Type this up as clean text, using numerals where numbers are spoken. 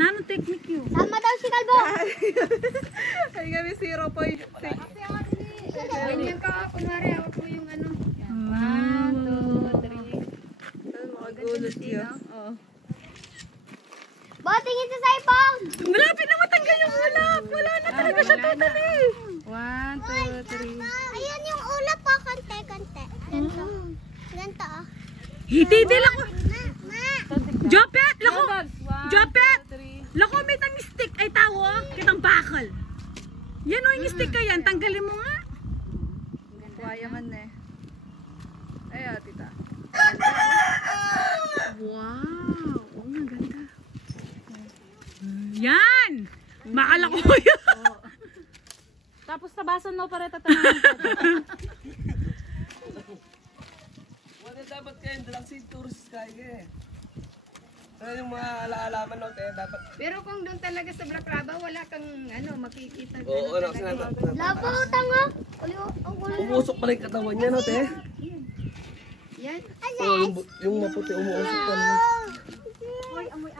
Nanong technique yun? Sama daw si Kalbo. Ay kami 0.6. Ganyan ka, kunwari ako po yung ano. 1, 2, 3. Makagulot yun. Oo. Tingin sa saipong. Malapit na matanggal yung ulap. Wala na talaga siya totally. 1, 2, 3. Ayan yung ulap pa, kante-kante. Ganito. Ganito ah. Hitidil ako. Ma. Jopet! Lako! 1, Jopet! 2, 3. Lako, may tang stick ay tawo. Kitang bakal. Yan o, yung stick ka yan. Tanggalin mo nga. Kuwaya man eh. Ay, tita. Wow! Oo nga, ganda. Yan! Makala ko yun. Tapos tabasan mo para tatanungin ko. Wala dapat kayo dalang si tourist kayo eh. Ano yung mga alaalaman natin dapat. Pero kung doon talaga sa Black Raba, wala kang ano, makikita. Oo, ano kasi Labo, tanga. Ang gulo. umusok pa rin yung katawan niya no, te. Yan. Oo, yung maputi umuusok pa rin. Hoy, amoy